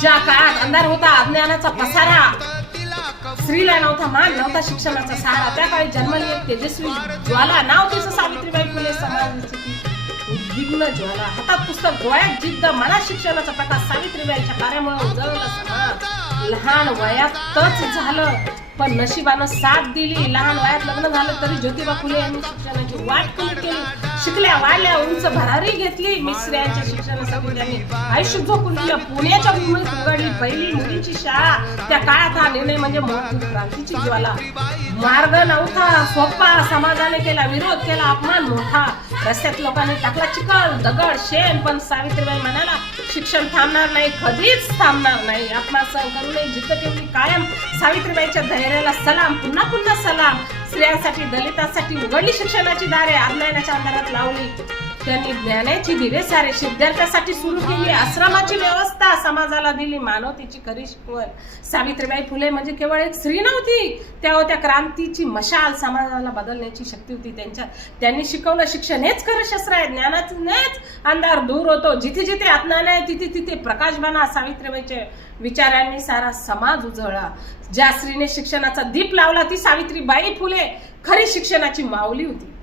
ज्या काळात अंधार होता, अज्ञानाचा पसारा, स्त्रीला नव्हता मान, नव्हता शिक्षणाचा सहारा, त्या काळी जन्मली एक तेजस्वी ज्वाला, नाव तिचं सावित्रीबाई फुले. समाजाची उद्विग्न ज्वाला, हातात पुस्तक, डोळ्यात जिद्द, मनात शिक्षणाचा प्रकाश. सावित्रीबाईच्या कार्यामुळे उजळला समाज. लहान वयातच झालं, पण नशिबानं साथ दिली. लहान वयात लग्न झालं तरी ज्योतिबा फुले यांनी शिक्षणाची वाट कमी केली. शिकल्या, वाढल्या, उंच भरारी घेतली. मिसऱ्यांच्या शिक्षणासाठी त्यांनी आयुष्य झोकून दिलं. पुण्याच्या मुंबईत उघडली पहिली मुलींची शाळा. त्या काळात हा निर्णय म्हणजे मोठी क्रांतीची ज्वाला. मार्ग नव्हता सोपा, समाजाने केला विरोध, केला अपमान मोठा. रस्त्यात लोकांनी टाकला चिखल, दगड, शेण, पण सावित्रीबाई म्हणाला शिक्षण थांबणार नाही, कधीच थांबणार नाही. अपमान सहन करू नये, जिद्द ठेवली कायम. सावित्रीबाईच्या धैर्याला सलाम, पुन्हा पुन्हा सलाम. स्त्रियांसाठी, दलितांसाठी उघडली शिक्षणाची दारे, अज्ञानाच्या अंधारात लावली त्यांनी ज्ञानाची दिवे सारे. विद्यार्थ्यांसाठी सुरू केली आश्रमाची व्यवस्था, समाजाला दिली मानवतेची खरी शिकवण. सावित्रीबाई फुले म्हणजे केवळ एक स्त्री नव्हती, त्या होत्या क्रांतीची मशाल. समाजाला बदलण्याची शक्ती होती त्यांच्यात. त्यांनी शिकवलं शिक्षण हेच खरं शस्त्र आहे, ज्ञानानेच अंधार दूर होतो. जिथे जिथे अज्ञान आहे तिथे तिथे प्रकाश बना. सावित्रीबाईच्या विचारांनी सारा समाज उजळला. ज्या स्त्रीने शिक्षणाचा दीप लावला ती सावित्रीबाई फुले खरी शिक्षणाची माऊली होती.